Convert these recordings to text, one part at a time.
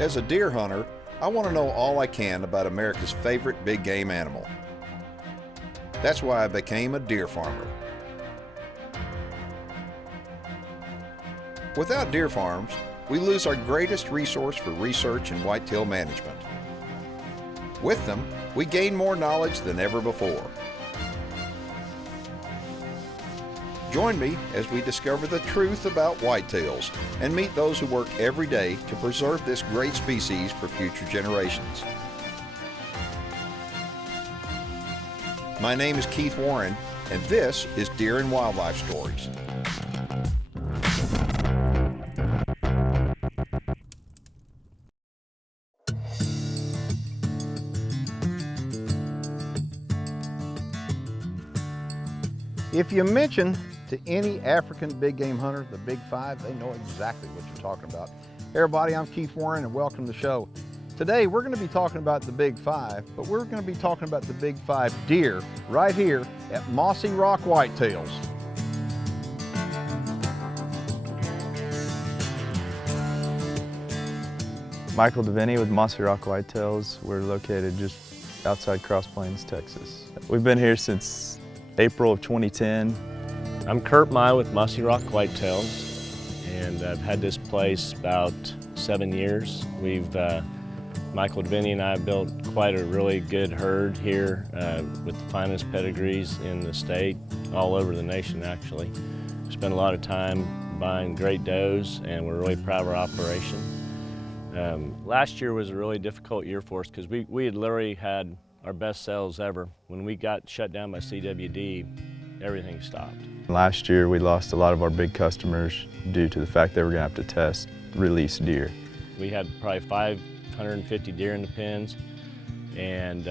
As a deer hunter, I want to know all I can about America's favorite big game animal. That's why I became a deer farmer. Without deer farms, we lose our greatest resource for research and whitetail management. With them, we gain more knowledge than ever before. Join me as we discover the truth about whitetails and meet those who work every day to preserve this great species for future generations. My name is Keith Warren, and this is Deer and Wildlife Stories. If you mention to any African big game hunter the Big Five, they know exactly what you're talking about. Hey everybody, I'm Keith Warren and welcome to the show. Today we're going to be talking about the Big Five, but we're going to be talking about the Big Five deer right here at Mossy Rock Whitetails. Michael Deviney with Mossy Rock Whitetails. We're located just outside Cross Plains, Texas. We've been here since April of 2010. I'm Kurt Mai with Mossy Rock Whitetails, and I've had this place about 7 years. Michael Deviney and I built quite a really good herd here with the finest pedigrees in the state, all over the nation actually. We spent a lot of time buying great does, and we're really proud of our operation. Last year was a really difficult year for us because we had literally had our best sales ever. When we got shut down by CWD, everything stopped. Last year we lost a lot of our big customers due to the fact they were going to have to test released deer. We had probably 550 deer in the pens, and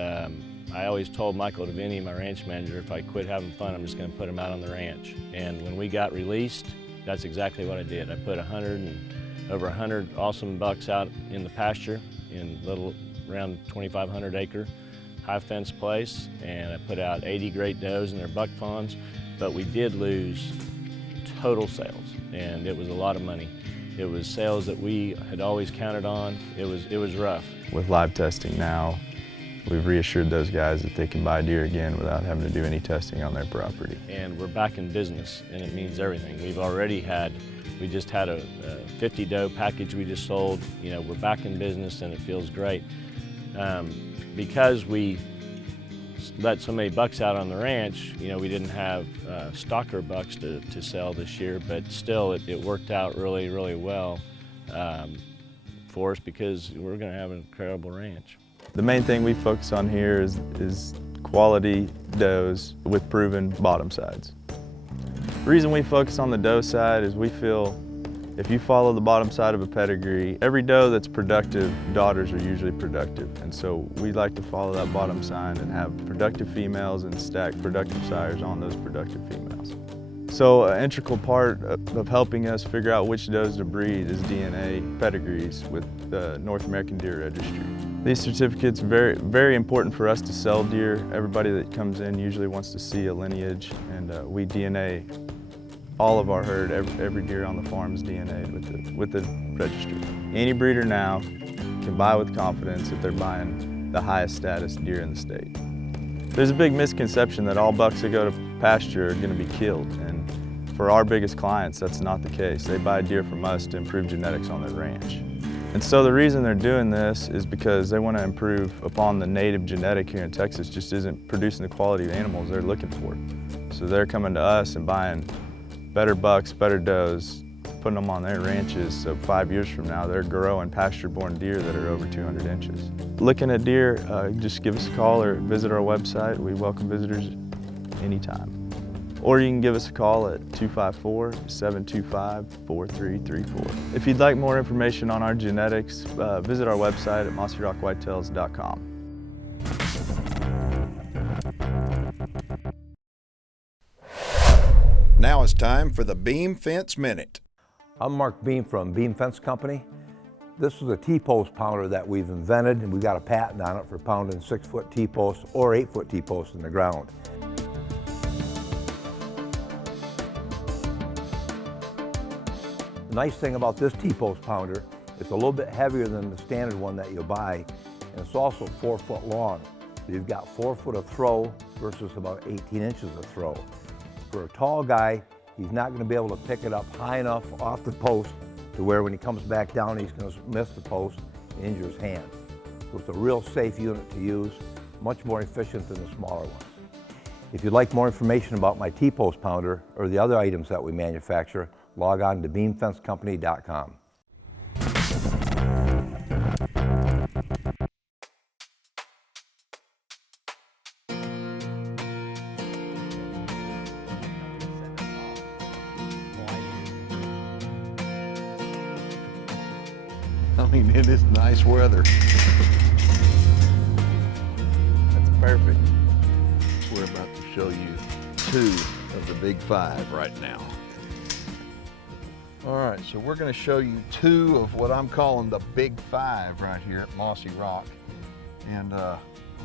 I always told Michael Deviney, my ranch manager, if I quit having fun, I'm just going to put them out on the ranch. And when we got released, that's exactly what I did. I put over 100 awesome bucks out in the pasture in around 2,500 acre high fence place, and I put out 80 great does and their buck fawns, but we did lose total sales, and it was a lot of money. It was sales that we had always counted on. It was rough. With live testing now, we've reassured those guys that they can buy deer again without having to do any testing on their property. And we're back in business, and it means everything. We just had a 50 doe package we just sold. You know, we're back in business and it feels great. Because we let so many bucks out on the ranch, you know, we didn't have stalker bucks to sell this year, but still it worked out really, really well for us because we're going to have an incredible ranch. The main thing we focus on here is quality does with proven bottom sides. The reason we focus on the doe side is we feel if you follow the bottom side of a pedigree, every doe that's productive, daughters are usually productive. And so we like to follow that bottom side and have productive females and stack productive sires on those productive females. So an integral part of helping us figure out which does to breed is DNA pedigrees with the North American Deer Registry. These certificates are very, very important for us to sell deer. Everybody that comes in usually wants to see a lineage, and we DNA all of our herd. Every deer on the farm is DNA'd with the registry. Any breeder now can buy with confidence if they're buying the highest status deer in the state. There's a big misconception that all bucks that go to pasture are going to be killed, and for our biggest clients that's not the case. They buy deer from us to improve genetics on their ranch. And so the reason they're doing this is because they want to improve upon the native genetic here in Texas. Just isn't producing the quality of animals they're looking for. So they're coming to us and buying better bucks, better does, putting them on their ranches, so 5 years from now they're growing pasture-born deer that are over 200 inches. Looking at deer, just give us a call or visit our website. We welcome visitors anytime. Or you can give us a call at 254-725-4334. If you'd like more information on our genetics, visit our website at mossyrockwhitetails.com. Now it's time for the Beam Fence Minute. I'm Mark Beam from Beam Fence Company. This is a T-post pounder that we've invented, and we got a patent on it for pounding 6-foot T-posts or 8-foot T-posts in the ground. The nice thing about this T-post pounder It's a little bit heavier than the standard one that you buy, and it's also 4 foot long. So you've got 4 foot of throw versus about 18 inches of throw. For a tall guy, he's not going to be able to pick it up high enough off the post to where when he comes back down, he's going to miss the post and injure his hand. So it's a real safe unit to use, much more efficient than the smaller ones. If you'd like more information about my T-post pounder or the other items that we manufacture, log on to beamfencecompany.com. I mean, it is nice weather. That's perfect. We're about to show you 2 of the big 5 right now. All right, so we're going to show you 2 of what I'm calling the big 5 right here at Mossy Rock. And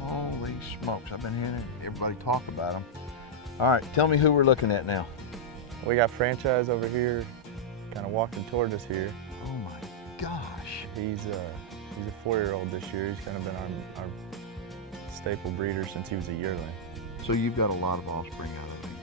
holy smokes, I've been hearing everybody talk about them. All right, tell me who we're looking at now. We got Franchise over here, kind of walking toward us here. Oh my gosh. He's a 4-year-old this year. He's kind of been our staple breeder since he was a yearling. So you've got a lot of offspring out of him.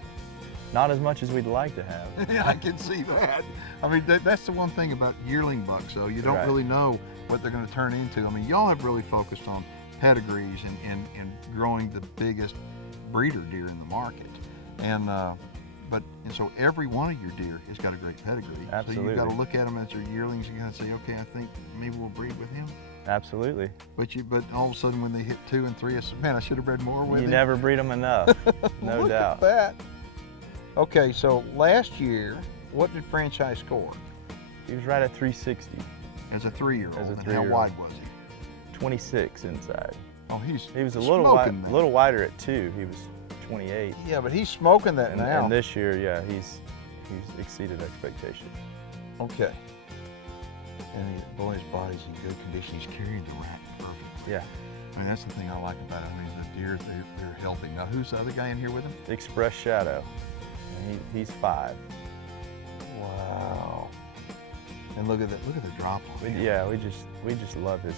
Not as much as we'd like to have. Yeah, I can see that. I mean, that's the one thing about yearling bucks, though. You don't Right. really know what they're going to turn into. I mean, y'all have really focused on pedigrees and growing the biggest breeder deer in the market. And so every one of your deer has got a great pedigree. Absolutely. So you've got to look at them as their yearlings and kind of say, okay, I think maybe we'll breed with him. Absolutely. But all of a sudden when they hit 2 and 3, I said, man, I should have bred more with You him. never breed them enough, no Look doubt. at that. Okay, so last year, what did Franchise score? He was right at 360, As a 3-year-old. As a And how 3-year-old. wide was he? 26 inside. Oh, he was a smoking that. little wider at 2. He was 28. Yeah, but he's smoking that now. And this year, yeah, he's exceeded expectations. Okay. And boy, his body's in good condition. He's carrying the rack perfectly. Yeah. I mean, that's the thing I like about it. I mean, the deer, they're healthy. Now, who's the other guy in here with him? Express Shadow. And he's 5. Wow. And look at the drop off. Yeah, we just love his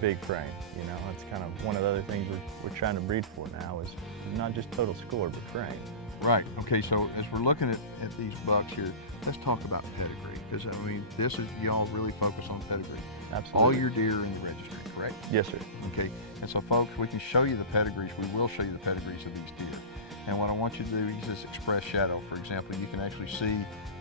big frame. You know, it's kind of one of the other things we're trying to breed for now is not just total score, but frame. Right. Okay. So as we're looking at these bucks here, let's talk about pedigree, because I mean, this is y'all really focus on pedigree. Absolutely. All your deer are in the registry, correct? Yes, sir. Okay. And so, folks, we can show you the pedigrees. We will show you the pedigrees of these deer. And what I want you to do is this Express Shadow, for example. You can actually see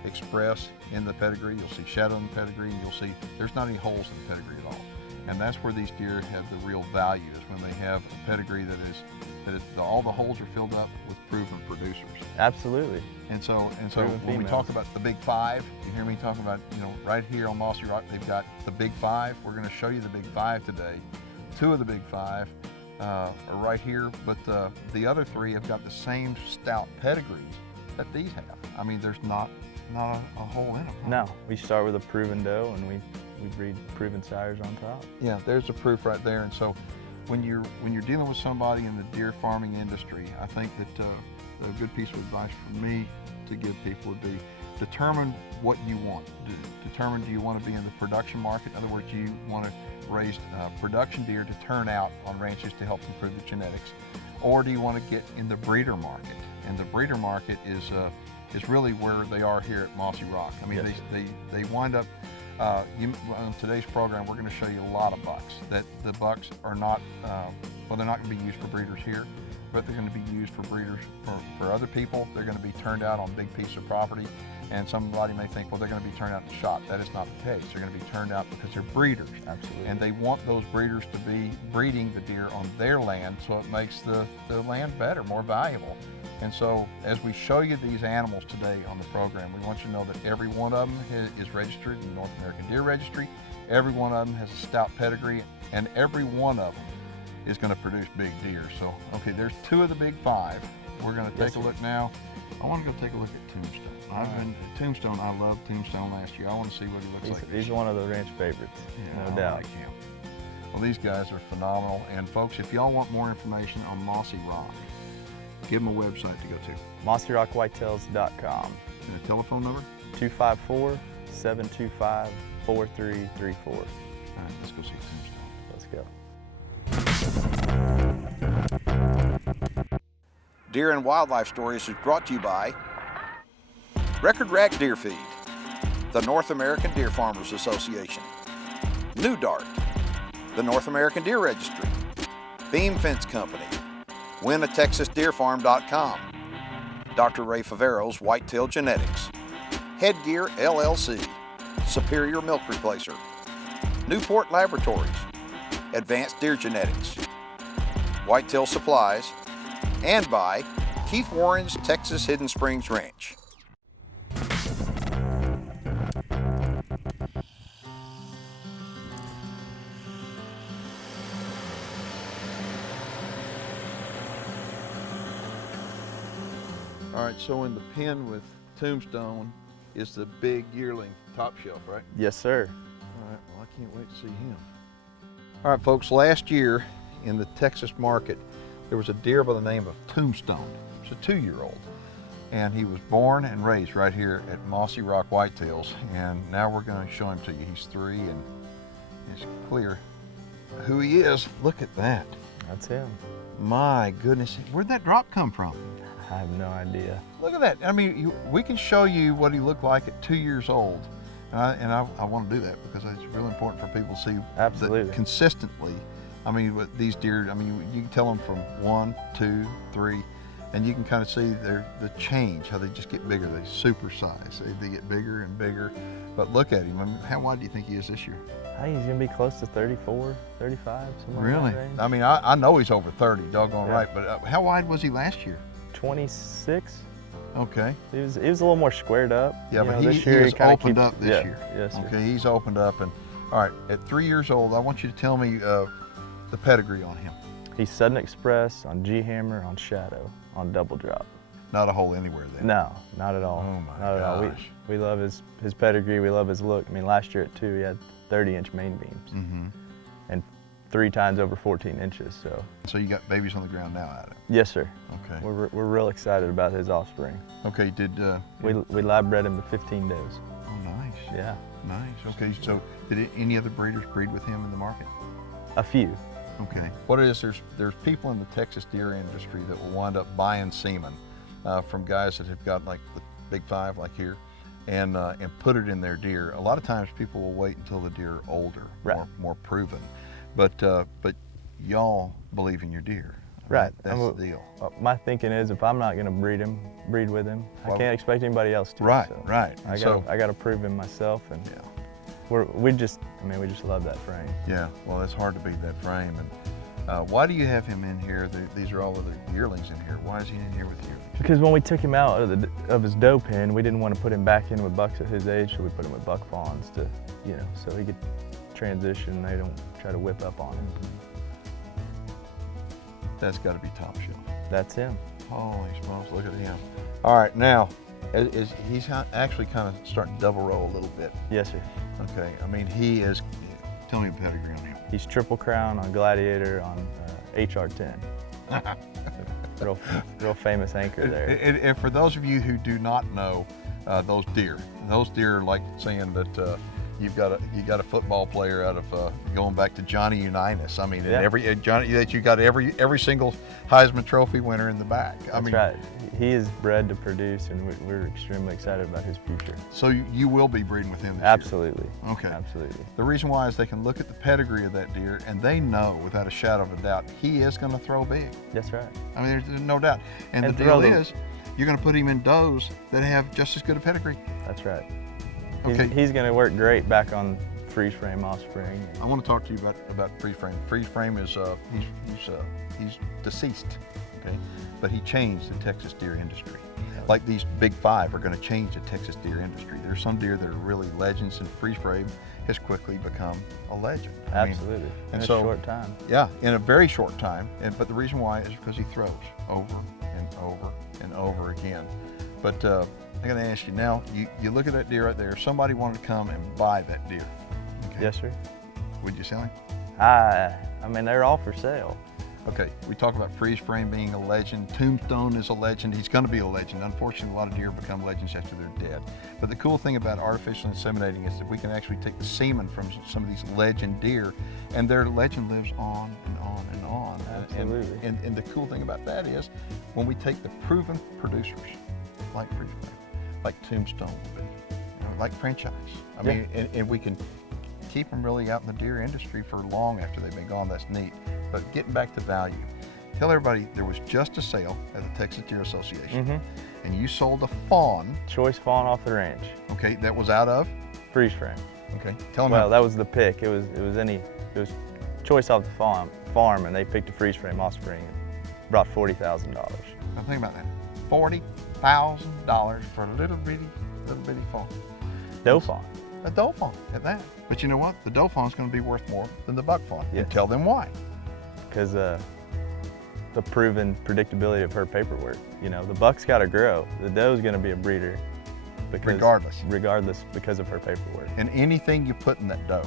Express in the pedigree. You'll see Shadow in the pedigree. And you'll see there's not any holes in the pedigree at all. And that's where these deer have the real value, is when they have a pedigree all the holes are filled up with proven producers. Absolutely. And so Proven when we females. talk about the big 5, you hear me talking about, right here on Mossy Rock, they've got the big 5. We're going to show you the big 5 today. 2 of the big 5 are right here, but the other 3 have got the same stout pedigrees that these have. I mean, there's not a hole in them. No, we start with a proven doe and we breed proven sires on top. Yeah, there's the proof right there. And so when you're dealing with somebody in the deer farming industry, I think that a good piece of advice from me to give people would be determine what you want. Determine, do you want to be in the production market? In other words, do you want to raise production deer to turn out on ranches to help improve the genetics? Or do you want to get in the breeder market? And the breeder market is really where they are here at Mossy Rock. I mean, Yes, they wind up, on today's program, we're going to show you a lot of bucks. That the bucks are not, they're not going to be used for breeders here, but they're going to be used for breeders for other people. They're going to be turned out on big piece of property. And somebody may think, well, they're going to be turned out and shot. That is not the case. They're going to be turned out because they're breeders. Absolutely. And they want those breeders to be breeding the deer on their land, so it makes the land better, more valuable. And so as we show you these animals today on the program, we want you to know that every one of them is registered in the North American Deer Registry. Every one of them has a stout pedigree, and every one of them is going to produce big deer. So, okay, there's 2 of the big 5. We're going to take a look now. I want to go take a look at Tombstone. I've been Tombstone. I loved Tombstone last year. I want to see what he looks like. He's one of the ranch favorites, Yeah, no I doubt. like him. Well, these guys are phenomenal. And folks, if y'all want more information on Mossy Rock, give them a website to go to. MossyRockWhitetails.com. And a telephone number? 725-4334. All right, let's go see Tombstone. Let's go. Deer and Wildlife Stories is brought to you by Record Rack Deer Feed, the North American Deer Farmers Association, New Dart, the North American Deer Registry, Beam Fence Company, WinATexasDeerFarm.com, Dr. Ray Favero's Whitetail Genetics, Headgear LLC, Superior Milk Replacer, Newport Laboratories, Advanced Deer Genetics, Whitetail Supplies, and by Keith Warren's Texas Hidden Springs Ranch. All right, so in the pen with Tombstone is the big yearling top shelf, right? Yes, sir. All right, well, I can't wait to see him. All right, folks, last year in the Texas market, there was a deer by the name of Tombstone. It's a 2-year-old, and he was born and raised right here at Mossy Rock Whitetails, and now we're going to show him to you. He's 3, and it's clear who he is. Look at that. That's him. My goodness, where'd that drop come from? I have no idea. Look at that. I mean, we can show you what he looked like at 2 years old. And I want to do that because it's really important for people to see Absolutely. that consistently. I mean, with these deer, I mean, you can tell them from 1, 2, 3, and you can kind of see the change, how they just get bigger. They supersize. They get bigger and bigger. But look at him. I mean, how wide do you think he is this year? I think he's going to be close to 34, 35, something like Really? that range. I mean, I know he's over 30, doggone Yeah. right. But how wide was he last year? 26. Okay. He was a little more squared up. Yeah, You but know, he this year has kinda opened keeps- up this yeah, year. Yes, sir. Okay, he's opened up. And all right, at 3 years old, I want you to tell me the pedigree on him. He's Sudden Express on G-Hammer, on Shadow, on Double Drop. Not a hole anywhere then. No, not at all. Oh my not at all. gosh. We love his pedigree. We love his look. I mean, last year at 2, he had 30-inch main beams Mm-hmm. and 3 times over 14 inches. So you got babies on the ground now at it. Yes, sir. Okay. We're real excited about his offspring. Okay. Did We lab bred him to 15 does. Oh, nice. Yeah, Nice. Okay. So did any other breeders breed with him in the market? a few. Okay. What it is, there's people in the Texas deer industry that will wind up buying semen from guys that have got like the big 5, like here, and put it in their deer. A lot of times people will wait until the deer are older, Right. more proven. But y'all believe in your deer. I mean, Right. That's the deal. My thinking is, if I'm not going to breed with him, Well, I can't expect anybody else to. Right. so Right. I So- got to prove him myself, and Yeah. we just love that frame. Yeah, well, it's hard to beat that frame. And why do you have him in here? These are all of the yearlings in here. Why is he in here with you? Because when we took him out of his doe pen, we didn't want to put him back in with bucks at his age, so we put him with buck fawns to, so he could transition. They don't try to whip up on him. That's got to be top shelf. That's him. Holy smokes, look at him. All right, now, he's actually kind of starting to double roll a little bit. Yes, sir. Okay, I mean, he is, tell me the pedigree on him. He's Triple Crown on Gladiator on HR10. real famous anchor there. And for those of you who do not know those deer are like saying that you got a football player out of going back to Johnny Unitas. I mean, Yeah. that you got every single Heisman Trophy winner in the back. I That's mean, right. He is bred to produce, and we're extremely excited about his future. So you will be breeding with him this Absolutely. year? Okay. Absolutely. The reason why is they can look at the pedigree of that deer, and they know without a shadow of a doubt he is going to throw big. That's right. I mean, there's no doubt. And the throw deal the- is, you're going to put him in does that have just as good a pedigree. That's right. Okay. He's going to work great back on freeze frame offspring. I want to talk to you about freeze frame. Freeze frame is he's deceased, okay, but he changed the Texas deer industry. Like these big 5 are going to change the Texas deer industry. There's some deer that are really legends, and freeze frame has quickly become a legend. I mean, Absolutely. and In a so- short time. yeah, in a very short time. But the reason why is because he throws over and over and over again. But I'm going to ask you now. You look at that deer right there. If somebody wanted to come and buy that deer, okay, Yes, sir. would you sell him? I mean, they're all for sale. Okay, we talk about freeze frame being a legend. Tombstone is a legend. He's going to be a legend. Unfortunately, a lot of deer become legends after they're dead. But the cool thing about artificial inseminating is that we can actually take the semen from some of these legend deer, and their legend lives on and on and on. Absolutely. And the cool thing about that is when we take the proven producers, like freeze frame, like Tombstone, like franchise. I mean, and we can keep them really out in the deer industry for long after they've been gone. That's neat. But getting back to value, tell everybody there was just a sale at the Texas Deer Association, and you sold a fawn. Choice fawn off the ranch. Okay, that was out of Freeze frame. Okay, tell them. Well, that was the pick. It was choice off the farm, and they picked a freeze frame offspring and brought $40,000. Now think about that, $40,000 for a little bitty fawn. Doe fawn. A doe fawn at that. But you know what? The doe fawn is going to be worth more than the buck fawn. Yes. And tell them why. Because the proven predictability of her paperwork. You know, the buck's got to grow. The doe's going to be a breeder. Regardless because of her paperwork. And anything you put in that doe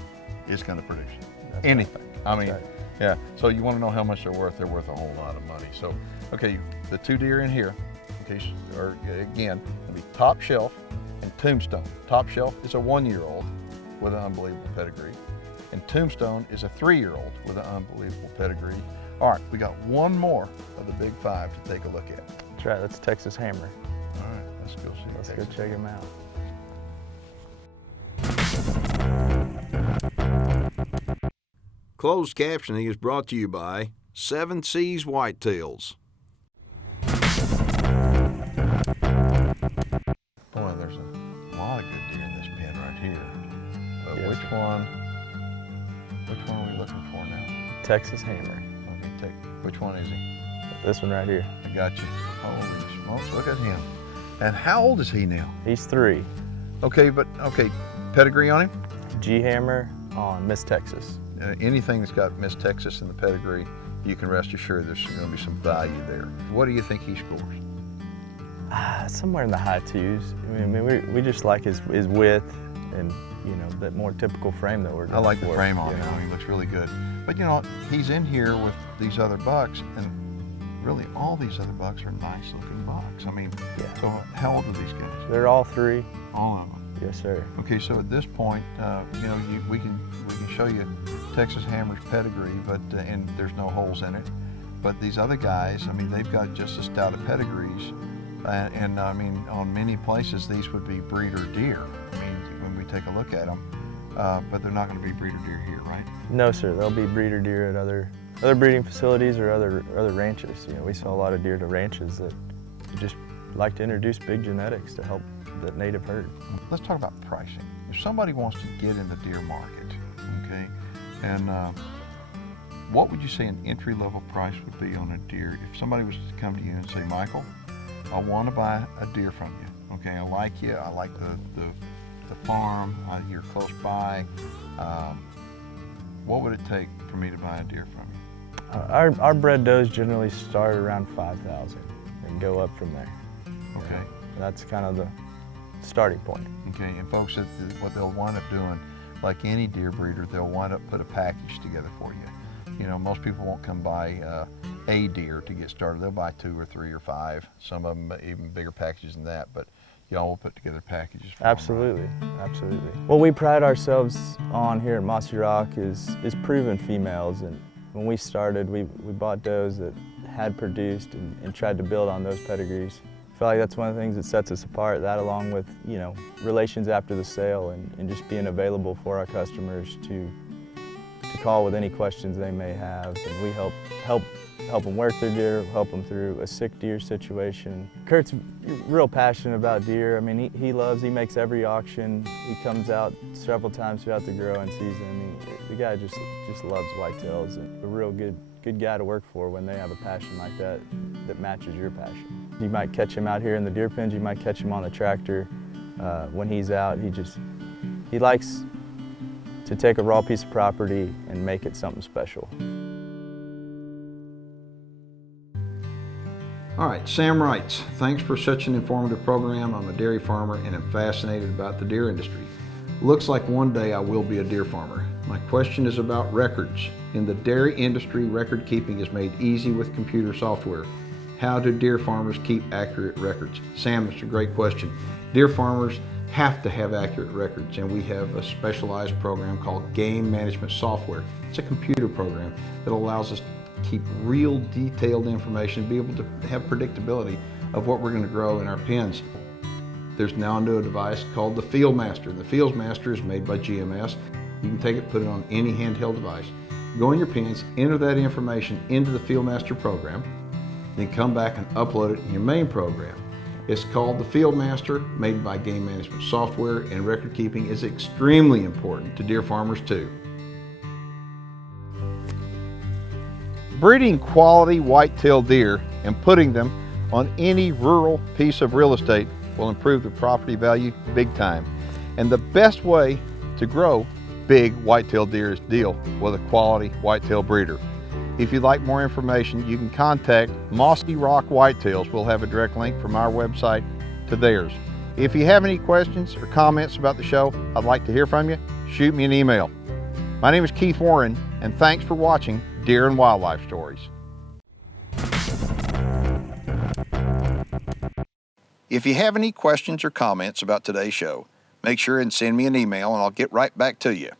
is going to produce. That's anything. Right. I mean, right. Yeah. So you want to know how much they're worth? They're worth a whole lot of money. So, okay, the two deer in here, okay, are again, going to be Top Shelf and Tombstone. Top Shelf is a 1-year-old with an unbelievable pedigree, and Tombstone is a 3-year-old with an unbelievable pedigree. All right, we got one more of the big 5 to take a look at. That's right, that's Texas Hammer. All right, let's go see. Let's go check him out. Closed captioning is brought to you by 7 Seas Whitetails. Boy, there's a lot of good deer in this pen right here. But Yes, which one are we looking for now? Texas Hammer. Okay, which one is he? This one right here. I got you. Holy smokes, look at him. And how old is he now? He's 3. Okay, pedigree on him? G Hammer on Miss Texas. Anything that's got Miss Texas in the pedigree, you can rest assured there's going to be some value there. What do you think he scores? Somewhere in the high 2s. I mean, we just like his width and, you know, that more typical frame that we're going I like the for, frame on you him. know. He looks really good. But you know, he's in here with these other bucks, and really all these other bucks are nice looking bucks. I mean, Yeah. so how old are these guys? They're all 3. All of them. Yes, sir. Okay, so at this point, you know, we can show you Texas Hammer's pedigree, but and there's no holes in it. But these other guys, I mean, they've got just as stout of pedigrees, and I mean, on many places these would be breeder deer. I mean, when we take a look at them, but they're not going to be breeder deer here, right? No, sir. They'll be breeder deer at other breeding facilities or other ranches. You know, we sell a lot of deer to ranches that just like to introduce big genetics to help the native herd. Let's talk about pricing. If somebody wants to get in the deer market, okay, and what would you say an entry-level price would be on a deer? If somebody was to come to you and say, Michael, I want to buy a deer from you, okay, I like you, I like the farm, you're close by, what would it take for me to buy a deer from you? Our bred does generally start around 5,000 and go up from there. Okay. That's kind of the starting point. Okay, and folks, what they'll wind up doing, like any deer breeder, they'll wind up put a package together for you. You know, most people won't come buy a deer to get started. They'll buy 2 or 3 or 5. Some of them even bigger packages than that, but y'all will put together packages for Absolutely, them, right? absolutely. What we pride ourselves on here at Mossy Rock is proven females, and when we started, we bought does that had produced and tried to build on those pedigrees. I feel like that's one of the things that sets us apart, that along with, you know, relations after the sale and just being available for our customers to call with any questions they may have. And we help them work their deer, help them through a sick deer situation. Kurt's real passionate about deer. I mean, he makes every auction. He comes out several times throughout the growing season. The guy just loves whitetails, and a real good guy to work for when they have a passion like that matches your passion. You might catch him out here in the deer pens, you might catch him on a tractor. When he's out, he likes to take a raw piece of property and make it something special. All right, Sam writes, thanks for such an informative program. I'm a dairy farmer and am fascinated about the deer industry. Looks like one day I will be a deer farmer. My question is about records. In the dairy industry, record keeping is made easy with computer software. How do deer farmers keep accurate records? Sam, it's a great question. Deer farmers have to have accurate records, and we have a specialized program called Game Management Software. It's a computer program that allows us to keep real detailed information, be able to have predictability of what we're going to grow in our pens. There's now a new device called the Fieldmaster. The Fieldmaster is made by GMS. You can take it, put it on any handheld device. Go in your pens, enter that information into the Fieldmaster program, then come back and upload it in your main program. It's called the Fieldmaster, made by Game Management Software, and record keeping is extremely important to deer farmers too. Breeding quality whitetail deer and putting them on any rural piece of real estate will improve the property value big time. And the best way to grow big whitetail deer is deal with a quality whitetail breeder. If you'd like more information, you can contact Mossy Rock Whitetails. We'll have a direct link from our website to theirs. If you have any questions or comments about the show, I'd like to hear from you. Shoot me an email. My name is Keith Warren, and thanks for watching Deer and Wildlife Stories. If you have any questions or comments about today's show, make sure and send me an email and I'll get right back to you.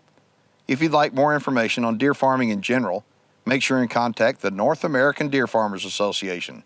If you'd like more information on deer farming in general, make sure and contact the North American Deer Farmers Association.